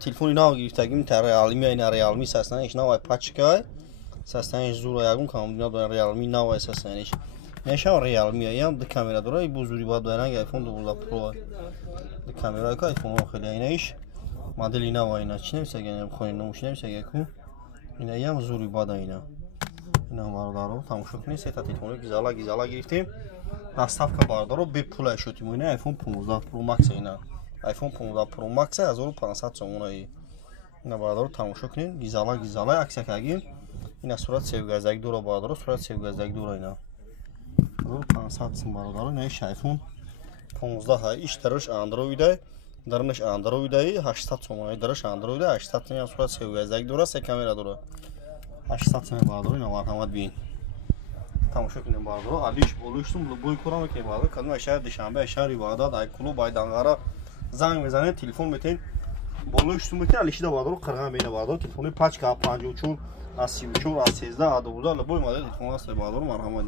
телефони нав гирифтагим та Realme айна Realme састаниш навай пачкай састаниш зура ягун камбина до Realme навай састаниш неша Realme ям д камера дора бузури бад дана iPhone 12 Pro д камера ка iPhone хели айнаш модели навай на чи немсаген хони номуш немсаген ку ина ям зури бад айна ина бардаро тамошо кунед сета телефони гизала гирифтем наставка бардаро бе пулай шутим ина iPhone 15 Pro Max ина iPhone 15 Pro Max 1500 сомонаи ина бардаро тамошо кунед гизала аксакагин ина сурат севгаздагӣ дуро бардаро сурат севгаздагӣ дуро ина 1500 сом бардаро ина iPhone 15 иш дараш Android дарнаш Android 800 сомонаи дараш Android 800 сом сурат севгаздагӣ дуро се камера дуро 800 сом бардаро ина марҳамат бин тамошо кунед бардаро алиш болуштум любой корам ки бардаро кадом шаҳр душанбе шаҳри ваҳдат ай клуб ай дангара занг мезанед телефон метен болуштум метен алишида бардаро қирған бина бардаро телефони пачка 54 34 13 12 любой модель телефон аст бардаро марҳамат